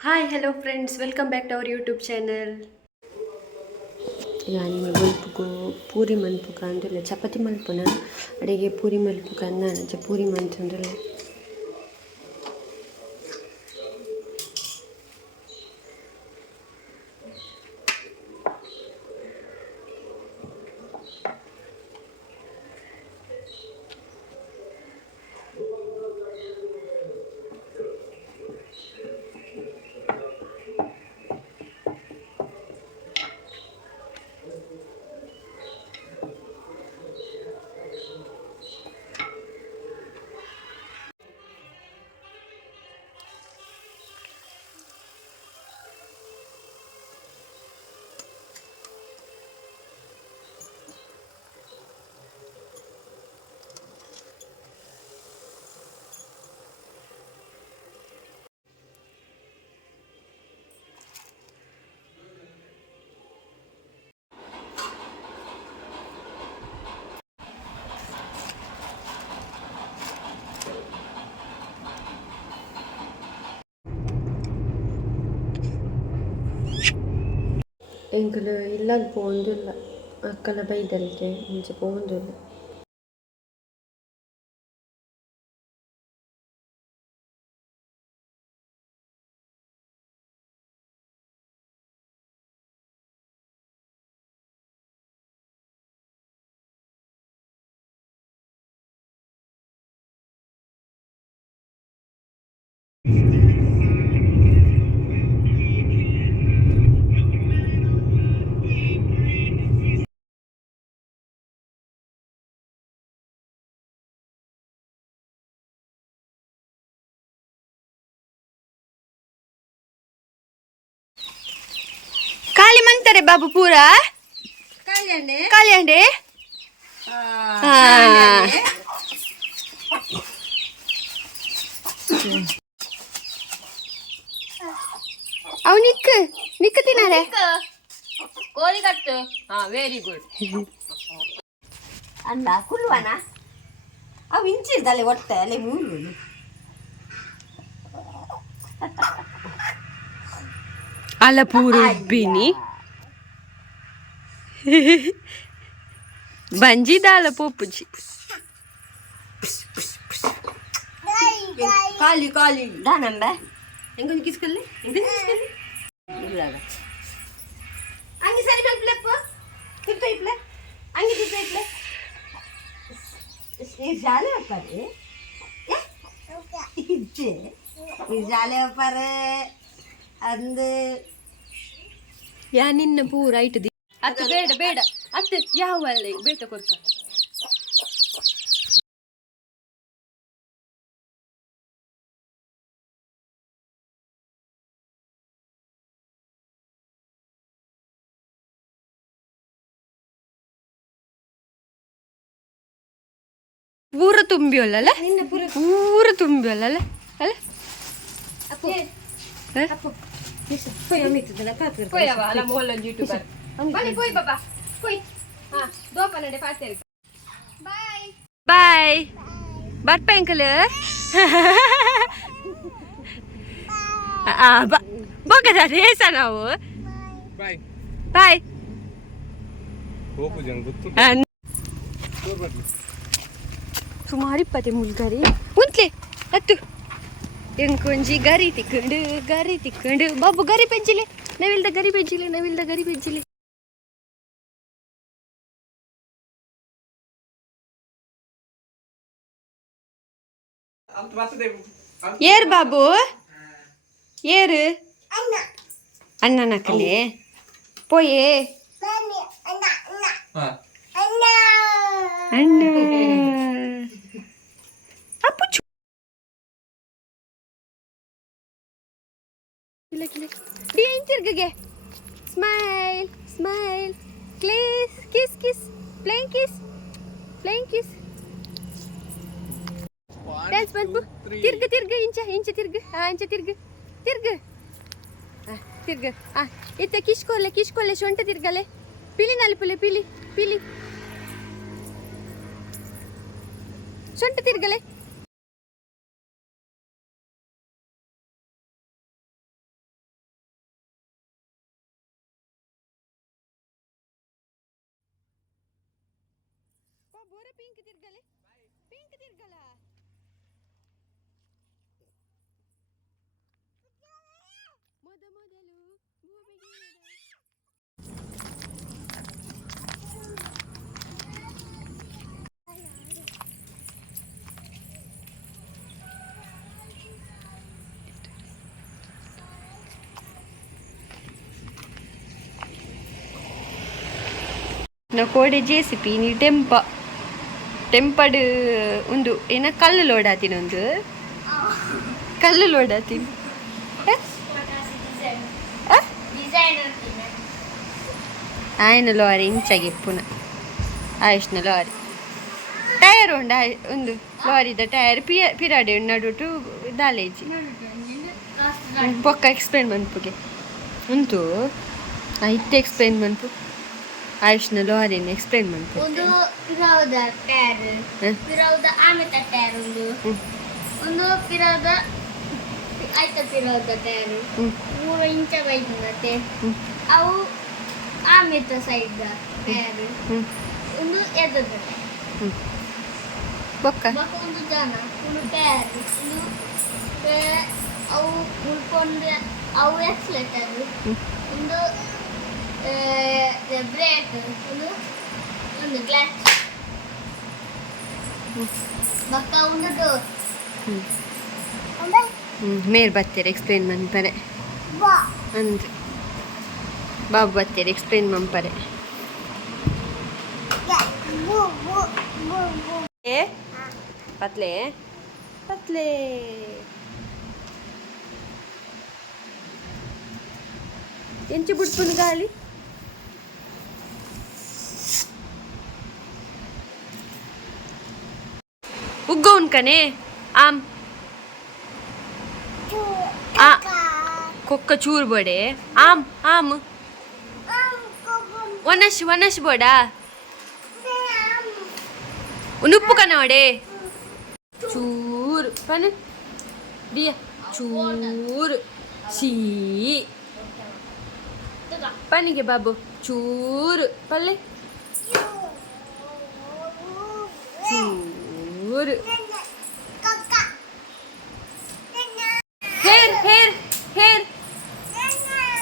Hi hello friends welcome back to our YouTube channel. ಯಾನಿನ ಮಲ್ಪುಗು ಪೂರಿ ಮಲ್ಪುಗ ಅಂದುಲ್ಲ ಚಪಾತಿ ಮಲ್ಪುನ ಅಡಿಗೆ ಪೂರಿ ಮಲ್ಪುಗ ಅಂದಾನ ಪೂರಿ ಮಂತಂದುಲ್ಲ. ಎಂಕಲು ಇಲ್ಲದ ಪೋಂದುಲ್ಲ ಅಕ್ಕಲ ಬೈದಲ್ಗೆ ಮುಂಚೆ ಪೋಂದುಲ್ಲ. ಖಾಲಿ ಮಂತಾರೆ ಬಾಬು ಪೂರ ಖಾಲಿ ಅಂಡೆ ಅವ್ ನಿಕ್ಕ ತಿನ್ನಾರೆ ಕೋಳಿ ಕಟ್ಟು ವೆರಿ ಗುಡ್ ಅಲ್ಲ ಕುಲ್ವನ ಅವು ಇಂಚಿರ್ದಲ್ಲೇ ಒಟ್ಟೆ ಅಲ್ಲೇ ಮೂರು ಅಲ್ಲ ಪೂರ ಉಬ್ಬಿನಿ ಬಂಜಿದಾಲ ಪೋಪುಜಿ ಕಾಲಿ ಕಾಲಿ ದಾನಂಬ ಹೆಂಗೊಂದು ಕಿಸ್ಕಲ್ಲಿ ಹಂಗೆ ಸರಿ ಬೇಕಪ್ಪ ತಿರ್ತ ಇಪ್ಲೆ ಹಂಗೆ ತಿರ್ತ ಇಪ್ಲೆ ಜಾಲೆ ಹೋಗ್ತಾರೆ ಇಜ್ಜೆ ಜಾಲೆ ಹೋಗ್ತಾರೆ ಅಂದು ಯಾ ನಿನ್ನ ಪೂರ ಐಟದಿ ಅತ್ತು ಬೇಡ ಬೇಡ ಅತ್ತು ಯಾವ ಅಲ್ಲೇ ಬೇಟ ಕೊರ್ಕ ಪೂರ ತುಂಬಿಯಲ್ಲ ಪೂರ ತುಂಬಿಯಲ್ಲ ಅಲ್ಲ ಬಾಯ್ ಬರ್ಪ ಅಂಕಲ್ ಬೋಗದ ಹೇಸ ನಾವು ಬಾಯ್ ಸುಮಾರು 20 ಮುಲ್ಗರಿ ಉಂಟ್ಲೆ ಹತ್ತು ಎಂಕೊಂಜಿ ಗರಿ ತಿಕ್ಕೊಂಡು ಬಾಬು ಗರಿ ಪೆಂಚಿಲೆ ನವಿಲ್ದ ಗರಿ ಪೆಂಚಿಲೆ ಏರ್ ಬಾಬು ಏರು ಅಣ್ಣನ ಕಲೆ ಪೋಯೇ ಅಣ್ಣ ಅಪ್ಪು ತಿರ್ಗಗೆ smile kiss playing kiss dance ಬಂತು ತಿರ್ಗ ಇಂಚ ತಿರ್ಗ ಇತ್ತ ಕಿಶ್ಕೊಲ್ಲೆ ಸೊಂಟ ತಿರ್ಗಲೆ ಪಿಲಿ ನಲ್ಪುಲೆ ಪಿಲಿ ಸೊಂಟ ತಿರ್ಗಲೆ ಬೋರ ಪಿಂಕ್ ತಿರ್ಗಲೆ ಪಿಂಕ್ ತಿರ್ಗಲ ಮೊದಲು ಭೂಮಿಗೆ ನಾ ಕೋಡೆ ಜೇಸಿಪಿ ನೀ ಟೆಂಪಡ್ ಒಂದು ಏನ ಕಲ್ಲು ಲೋಡ್ ಆತೀನಿ ಒಂದು ಕಲ್ಲು ಲೋಡ್ ಆತೀನಿ ಆಯ್ನ ಲಾರಿ ಇಂಚಾಗಿ ಪುನಃ ಆಯುಷ್ನ ಲಾರಿ ಟೈರ್ ಉಂಡ ಒಂದು ಲಾರಿದ ಟೈರ್ ಪಿರಾಡೆ ನಡುಟು ದಾಲೇಜಿ ಪೊಕ್ಕ ಎಕ್ಸ್ಪ್ಲೇನ್ ಮನ್ಪುಗೆ ಉಂಟು ಇತ್ತೆ ಎಕ್ಸ್ಪ್ಲೇನ್ ಮನ್ಪು ಆಯುಷ್ನ ಲಾರಿನ ಎಕ್ಸ್ಪ್ಲೇನ್ ಮನ್ಪು ಒಂದು ಪಿರಾವುದ ಟೈರ್ ಪಿರಾವುದ ಆಮೆತ ಟೈರ್ ಒಂದು ಪಿರಾವುದ ಆಯ್ತ ಪಿರಾವುದ ಟೈರ್ 3 ಇಂಚ ಬೈದತ್ತೆ ಅವು ಆಮೆತ ಸೈಡ್ ಟೈರ್ ಒಂದು ಎದ್ದದ ಬೊಕ್ಕ ಒಂದು ಜನ ಒಂದು ಟೈರ್ ಒಂದು ಅವು ಉಳ್ಕೊಂಡು ಅವು ಎಕ್ಸ್ಲೇಟರ್ ಒಂದು ಬ್ರೇಕ್ ಒಂದು ಗ್ಲಾಸ್ ಬಕ್ಕ ಒಂದು ಡೋರ್ ಮೇರ್ ಬತ್ತೀರ ಎಕ್ಸ್ಪ್ಲೇನ್ ಮನ್ಪರೆ ಅಂದ್ರೆ ಬಾಬು ಬತ್ತೀರ ಎಕ್ಸ್ಪ್ಲೇನ್ ಮನ್ಪರೆ ಪತ್ಲೆ ಪತ್ಲೆ ಎಂಚು ಬಿಡ್ಪುನು ಗಾಳಿ ಉಗ್ಗೋನ್ ಕನೆ ಆಮ್ ಆ ಕೊಕ್ಕ ಚೂರ್ ಬಡೆ ಆಮ್ ಆಮ್ ಒನಶ್ ಬೋಡಾ ಉನುಪ್ಪು ಕನವಡೆ ಚೂರ್ ಪನ್ ದಿಯ ಚೂರ್ ಸೀ ಪನಿಗೆ ಬಾಬು ಚೂರು ಪಲ್ಲೆ ಚೂರು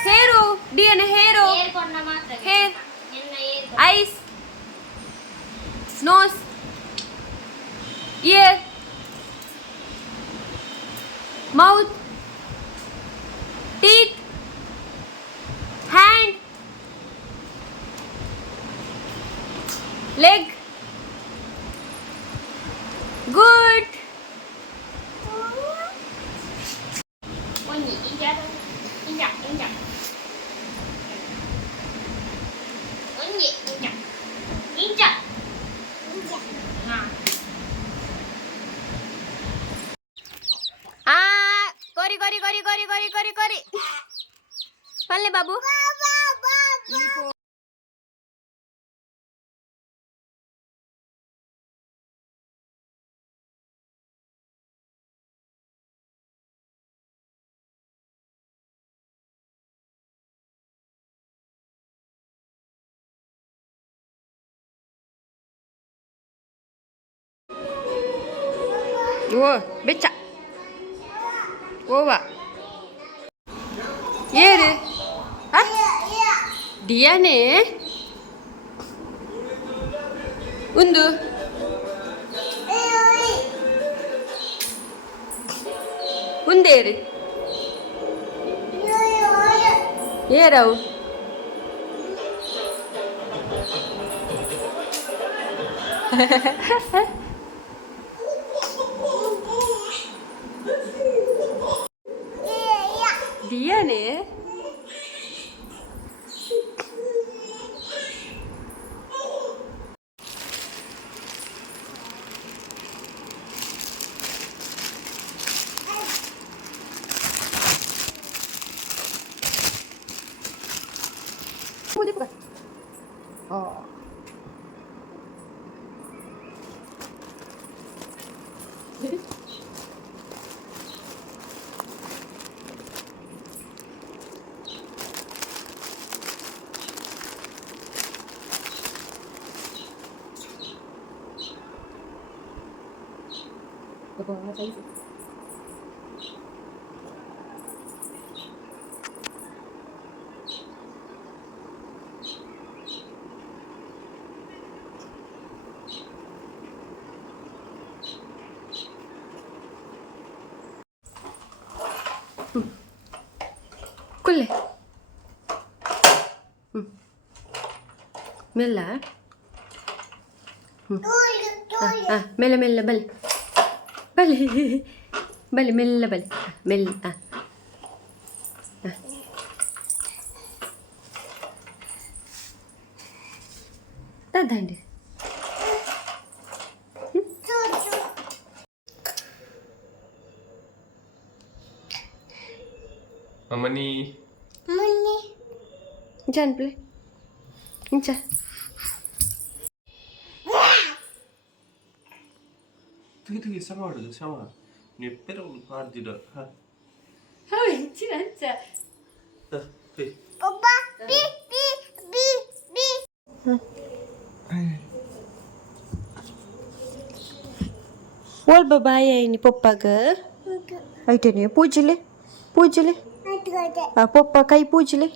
ಹೇರು ಡಿಯನ ಹೇರು hair eyes nose ear mouth teeth hand leg good ಕೊರಿ ಪಲ್ಲೆ ಬಾಬು ಓ ಬೆಚ್ಚ ಓವಾ ಏರು ಡಿಯಾನೆ ಒಂದು ಒಂದೇರು ಏರವು ದಿಯಾನೆ ಕುಲ್ಲೆ ಮೆಲ್ಲ ಮೆಲ್ಲ ಮೆಲ್ಲ ಬಲೆ ಬಲೆ ಬಲೆ ಮೆಲ್ಲ ಬಲೆ ಮೆಲ್ಲ ದಾಂಡಿ Mani. Jangan play. Inca. Tunggu sama. Ni pero lupa tidak. Ha. Oh, Inca. Hei. Opa, bi. Wal babaya ini poppaga. Aite ne pujile. ಪಪ್ಪ ಕೈ ಪೂಜಲೆ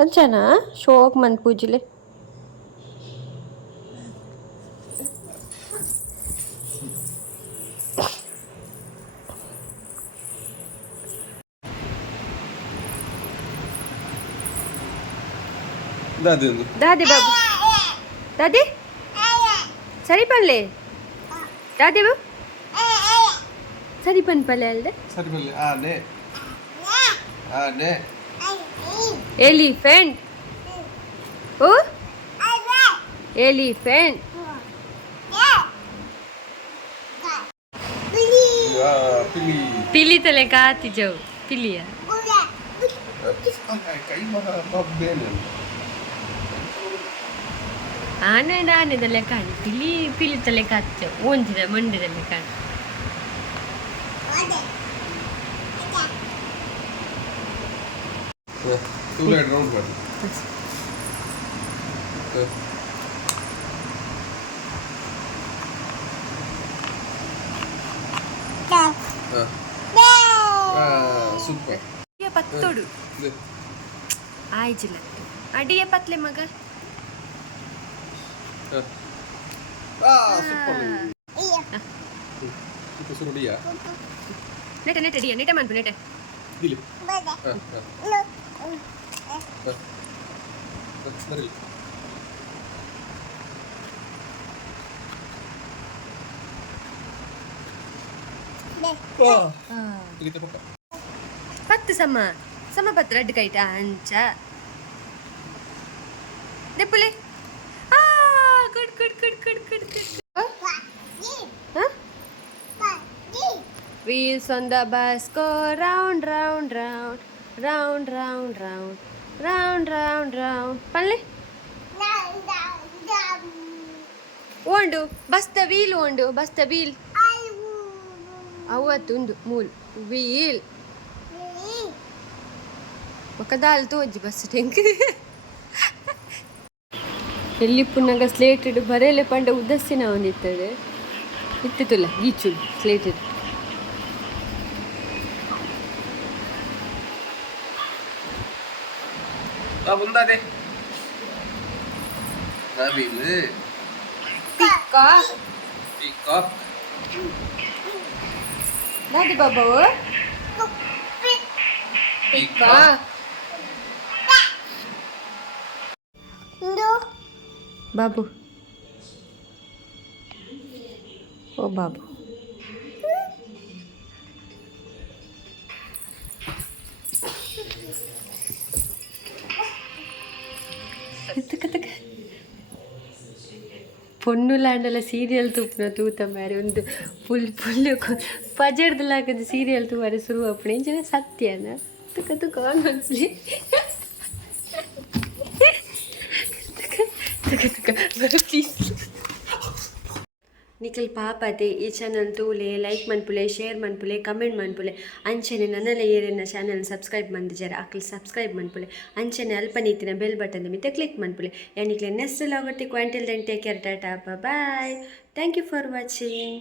ಅಂಚನಾ ಶೋಕ್ ಮನ್ ಪೂಜಲೆ ದಾದಿ ಬಾಬು ದಾದಿ ಸರಿ ಪಲ್ಲೆ ದಾದಿ ಬಾಬು ಸರಿ ಪಲ್ಲೆ ಅಲ್ದೆ Elephant. Oh? Elephant. Pilih telekati jauh. Pilih ya. Aneh telekati. Pilih telekati jauh. Mandi telekati. Two red round one. Super. Dia pattodu. Ay jila. Adi ya patle maga. Super. Iya. Itu suruh dia. Nete dia. Nete manpu nete. Dili. Lo. Dari. Kita buka. Pattu sama pattu red kaita ancha. Depule. Good. Huh? Wheels on the bus go round. Palle? Ondu. Bus the wheel. Awatundu mool. Wheel. Makadal toji bus tank. ಎಲ್ಲಿ ಪುನಃ slated ಬರೆಯಲೆ ಪಂಡ ಉದಸ್ಸಿನ ಒಂದಿತ್ತದೆ ಇತ್ತಿತ್ತಲ್ಲ ಗೀಚುಲ್ slated ಬಂದಾದೆ ನವಿಲು peacock ದಾದಿ ಬಾಬಾವು peacock Babu ಓ Babu ಪೊನ್ನುಲಾಂಡಲ serial ತೂಪುನ ತೂತ ಮಾರಿ ಒಂದು full ಪಜರ್ದಲಾಗದ serial ತೂವಾರೆ ಶುರು ಅಪ್ಪಣೆ ಇಂಚಿನ ಸತ್ಯನ ತುಕ ಅನ್ಸ್ಲಿ ನಿಖಿಲ್ ಪಾಪದೆ ಈ ಚಾನಲ್ ತೂಲೆ ಲೈಕ್ ಮನ್ಪುಲೆ ಶೇರ್ ಮನ್ಪುಲೆ ಕಮೆಂಟ್ ಮನ್ಪುಲೆ ಅಂಚನೆ ನನ್ನಲ್ಲ ಏರಿನ ಚಾನಲ್ ಸಬ್ಸ್ಕ್ರೈಬ್ ಮಂದಿಜಾರ ಅಕ್ಲಿ ಸಬ್ಸ್ಕ್ರೈಬ್ ಮನ್ಪುಲೆ ಅಂಚನೆ ಅಲ್ಪ ನೀತಿನ ಬೆಲ್ ಬಟನ್ ಮಿತ್ತ ಕ್ಲಿಕ್ ಮನ್ಪುಲೆ ಯಾನಿಕ್ಲೆ ನೆಕ್ಸ್ಟ್ ಲಾಗರ್ತಿ ಕ್ವಾಂಟಿಲ್ then take care tata bye thank you for watching.